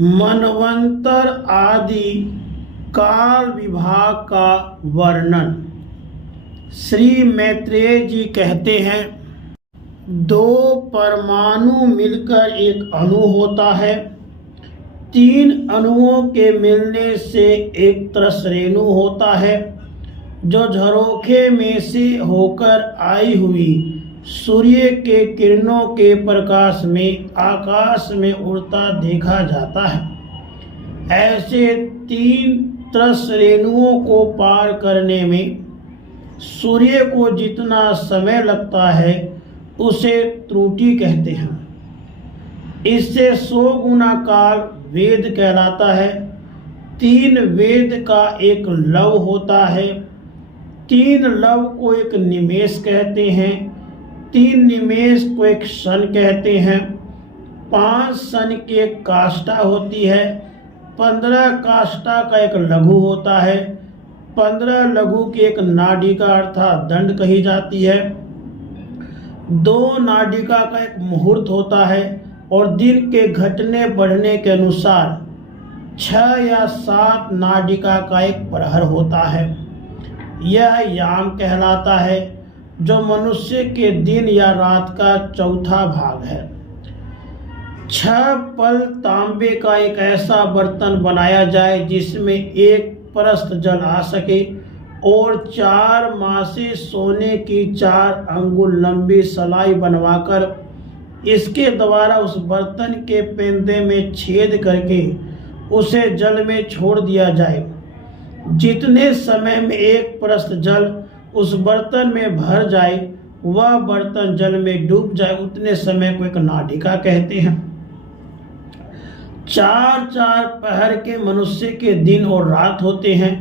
मनवंतर आदि काल विभाग का वर्णन। श्री मैत्रेय जी कहते हैं, दो परमाणु मिलकर एक अणु होता है। तीन अणुओं के मिलने से एक तरस रेणु होता है, जो झरोखे में से होकर आई हुई सूर्य के किरणों के प्रकाश में आकाश में उड़ता देखा जाता है। ऐसे तीन तरस रेणुओं को पार करने में सूर्य को जितना समय लगता है उसे त्रुटि कहते हैं। इससे 100 गुना काल वेद कहलाता है। तीन वेद का एक लव होता है। तीन लव को एक निमेष कहते हैं। तीन निमेष को एक सन कहते हैं। 5 सन की एक काष्ठा होती है। 15 काष्ठा का एक लघु होता है। 15 लघु की एक नाडिका अर्थात दंड कही जाती है। 2 नाडिका का एक मुहूर्त होता है और दिन के घटने बढ़ने के अनुसार 6 या 7 नाडिका का एक प्रहर होता है। यह याम कहलाता है, जो मनुष्य के दिन या रात का चौथा भाग है। 6 पल तांबे का एक ऐसा बर्तन बनाया जाए जिसमें एक परस्त जल आ सके और 4 मासे सोने की 4 अंगुल लंबी सलाई बनवाकर इसके द्वारा उस बर्तन के पेंदे में छेद करके उसे जल में छोड़ दिया जाए। जितने समय में एक परस्त जल उस बर्तन में भर जाए, वह बर्तन जल में डूब जाए, उतने समय को एक नाडिका कहते हैं। 4-4 पहर के मनुष्य के दिन और रात होते हैं।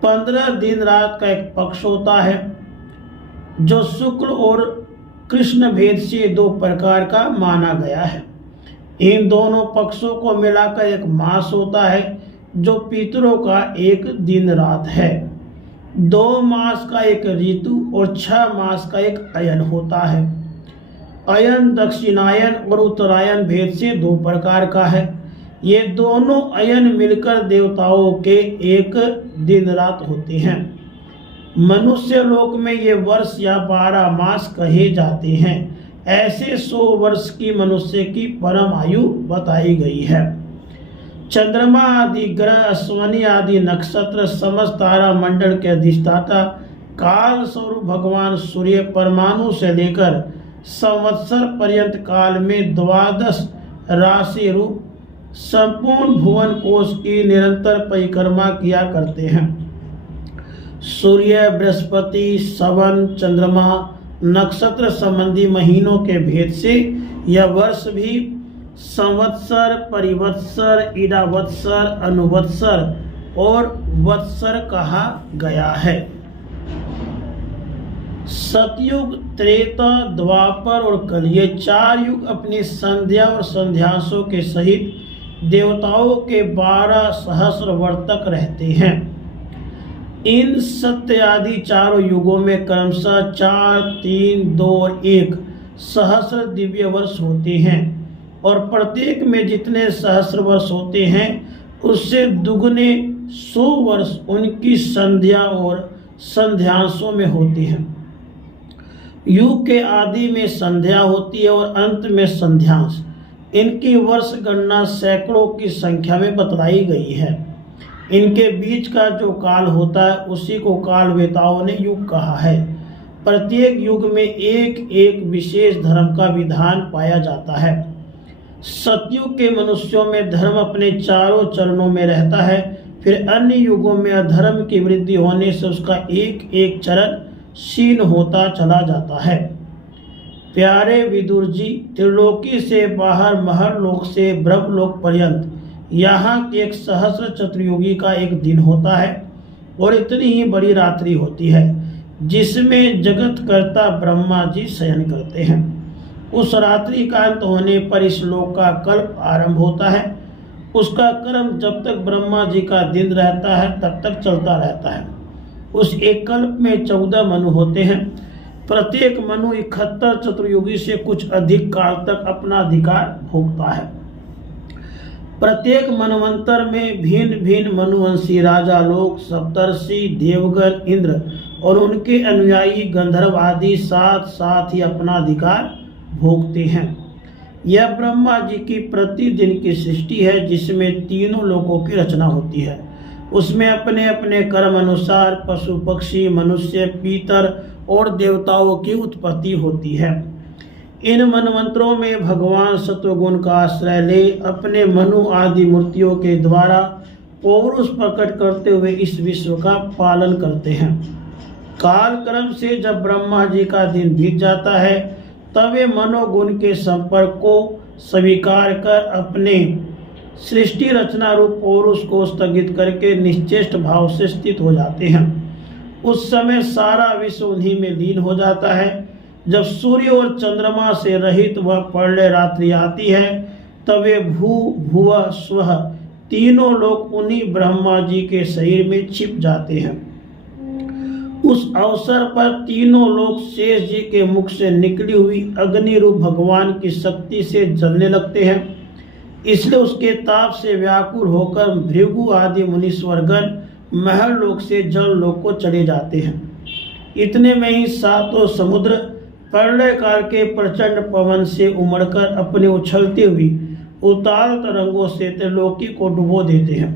15 दिन रात का एक पक्ष होता है, जो शुक्ल और कृष्ण भेद से 2 प्रकार का माना गया है। इन दोनों पक्षों को मिलाकर एक मास होता है, जो पितरों का एक दिन रात है। 2 मास का एक ऋतु और 6 मास का एक अयन होता है। अयन दक्षिणायन और उत्तरायण भेद से 2 प्रकार का है। ये दोनों अयन मिलकर देवताओं के एक दिन रात होते हैं। मनुष्य लोक में ये वर्ष या 12 मास कहे जाते हैं। ऐसे 100 वर्ष की मनुष्य की परम आयु बताई गई है। चंद्रमा आदि ग्रह, अश्वनी आदि नक्षत्र, समस्त तारा मंडल के अधिष्ठाता काल स्वरूप भगवान सूर्य परमाणु से लेकर संवत्सर पर्यंत काल में 12 राशि रूप संपूर्ण भुवन कोश की निरंतर परिक्रमा किया करते हैं। सूर्य, बृहस्पति, सवन, चंद्रमा, नक्षत्र संबंधी महीनों के भेद से यह वर्ष भी संवत्सर, परिवत्सर, ईडावत्सर, अनुवत्सर और वत्सर कहा गया है। सतयुग, त्रेता, द्वापर और कल ये 4 युग अपनी संध्या और संध्यांशों के सहित देवताओं के 12 सहस्र वर्ष तक रहते हैं। इन सत्य आदि चारों युगों में क्रमशः 4, 3, 2 और 1 सहस्र दिव्य वर्ष होते हैं और प्रत्येक में जितने सहस्र वर्ष होते हैं उससे दुगने 100 वर्ष उनकी संध्या और संध्यांशों में होते हैं। युग के आदि में संध्या होती है और अंत में संध्यांश। इनकी वर्ष गणना सैकड़ों की संख्या में बतलाई गई है। इनके बीच का जो काल होता है उसी को काल वेताओं ने युग कहा है। प्रत्येक युग में एक एक विशेष धर्म का विधान पाया जाता है। सतयुग के मनुष्यों में धर्म अपने चारों चरणों में रहता है। फिर अन्य युगों में अधर्म की वृद्धि होने से उसका एक एक चरण क्षीण होता चला जाता है। प्यारे विदुर जी, त्रिलोकी से बाहर महरलोक से ब्रह्मलोक पर्यंत यहाँ के एक सहस्र चतुर्युगी का एक दिन होता है और इतनी ही बड़ी रात्रि होती है, जिसमें जगत कर्ता ब्रह्मा जी शयन करते हैं। उस रात्रि का अंत होने पर इस लोक का कल्प आरंभ होता है। उसका क्रम जब तक ब्रह्मा जी का दिन रहता है तब तक चलता रहता है। उस एक कल्प में 14 मनु होते हैं। प्रत्येक मनु 71 चतुर्युगी से कुछ अधिक काल तक अपना अधिकार भोगता है। प्रत्येक मनवंतर में भिन्न भिन्न मनुवंशी राजा लोग, सप्तर्षि, देवगण, इंद्र और उनके अनुयायी गंधर्व आदि साथ साथ ही अपना अधिकार भोगते हैं। यह ब्रह्मा जी की प्रतिदिन की सृष्टि है जिसमें तीनों लोकों की रचना होती है। उसमें अपने अपने कर्म अनुसार पशु, पक्षी, मनुष्य, पीतर और देवताओं की उत्पत्ति होती है। इन मनवंतरों में भगवान सत्वगुण का आश्रय ले अपने मनु आदि मूर्तियों के द्वारा पौरुष प्रकट करते हुए इस विश्व का पालन करते हैं। काल क्रम से जब ब्रह्मा जी का दिन बीत जाता है तब वे मनोगुण के संपर्क को स्वीकार कर अपने सृष्टि रचना रूप पौरुष को स्थगित करके निश्चेष्ट भाव से स्थित हो जाते हैं। उस समय सारा विश्व उन्हीं में लीन हो जाता है। जब सूर्य और चंद्रमा से रहित वह प्रलय रात्रि आती है तब वे भू भुवः स्वः तीनों लोग उन्हीं ब्रह्मा जी के शरीर में छिप जाते हैं। उस अवसर पर तीनों लोग शेष जी के मुख से निकली हुई अग्नि रूप भगवान की शक्ति से जलने लगते हैं। इसलिए उसके ताप से व्याकुल होकर भृगु आदि मुनीश्वरगण महल लोक से जल लोक को चले जाते हैं। इतने में ही सातों समुद्र प्रलय काल के प्रचंड पवन से उमड़कर अपने उछलती हुई उताल तरंगों से त्रिलोकी को डुबो देते हैं।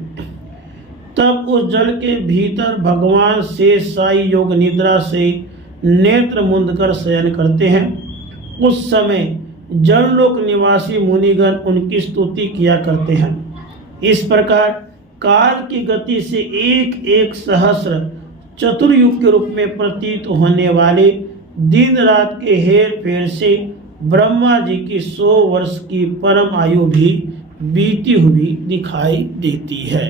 तब उस जल के भीतर भगवान शेष साई योग निद्रा से नेत्र मुंद कर शयन करते हैं। उस समय जललोक निवासी मुनिगण उनकी स्तुति किया करते हैं। इस प्रकार काल की गति से एक एक सहस्र चतुर्युग के रूप में प्रतीत होने वाले दिन रात के हेर फेर से ब्रह्मा जी की 100 वर्ष की परम आयु भी बीती हुई दिखाई देती है।